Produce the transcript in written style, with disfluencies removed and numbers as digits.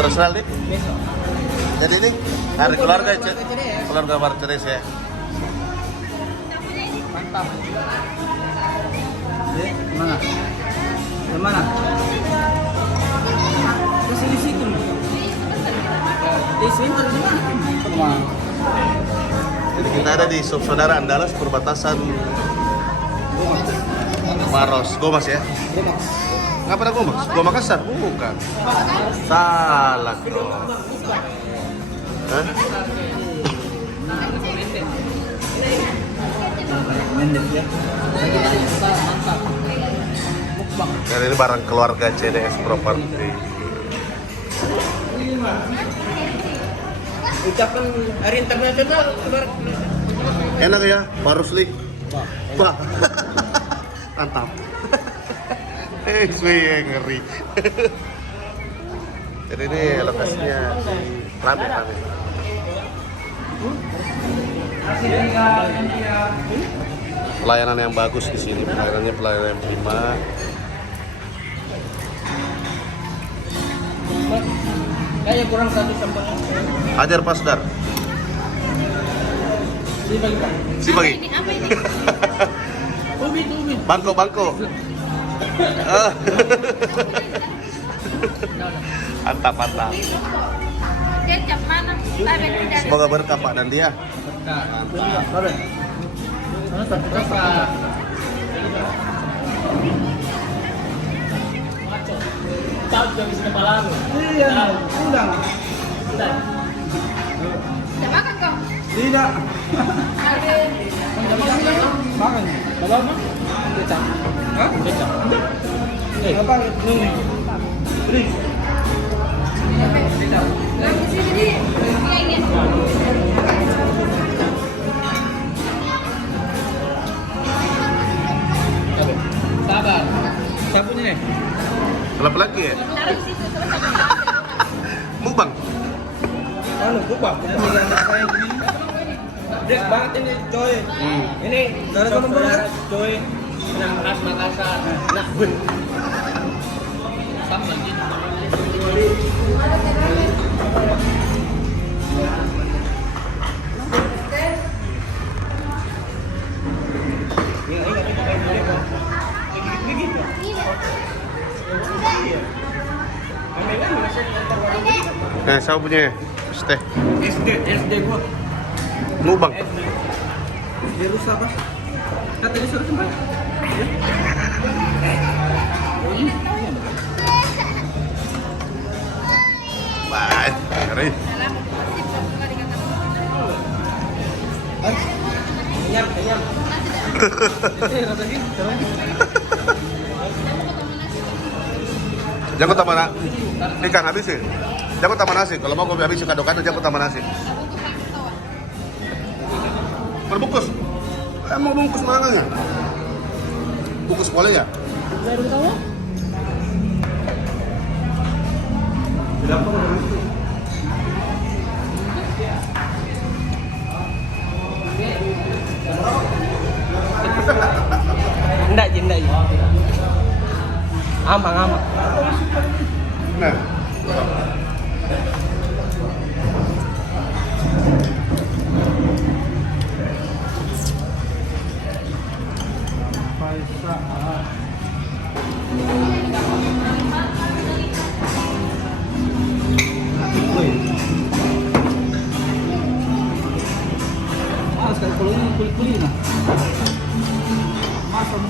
terserah nih. Besok. Jadi ini hari keluarga keluarga Martinez ya. Mantap. Mana? Yang mana? Terus di situ. Di sini di mana? Jadi kita ada di Saudara Andalas perbatasan Maros, Gomas ya? Gomas. Nggak pernah Gomas? Gua Makassar? Bukan. Salah dong. Hah? Mendek ya. Mantap. Mukbang. Dan ini barang keluarga CDS Property. Ucapan Hari Internasional Enak ya, Pak Rusli. Wah, mantap. Ngeri. Jadi ini lokasinya rame. Pelayanan yang bagus di sini, pelayanan yang prima. Kayak kurang satu sampelnya. Hajar Pasdar. Si bagi. Ini apa ini? Ubi. Bangko. Mantap. Kecap mana? Semoga berkah Pak dan dia. Berkah. Tahu juga bisa kepala lu. Iya, ulang. Tidak makan kau? Tidak. Ada. Makan. Bawa apa? Kecap. Hah? Kecap. Apa? Ini. Beri. Lagi sini di. Ini. Sabar. Sabunnya nih. Kelap lagi ya? Taruh di situ terus. Mukbang. Anu, kubah. Ini yang saya gini. Dek banget ini, coy. Ini saudara coy. Senang khas Makassar. Nah, bun. Sama gitu. Nah, saya punya teh. SD gua. Mukbang. SD rusak apa? Kata di suruh tempat. Baik, ngeri. Kenyam. Jago tambah nasi. Ikan habis sih. Jago tambah nasi. Kalau mau gue habis kado-kado jago tambah nasi. Berbungkus. Mau bungkus mana ya? Bungkus boleh ya? Baru tahu? Enggak. Aman. Nah. Sekali kalau ini kulit-kulit nah. Masam.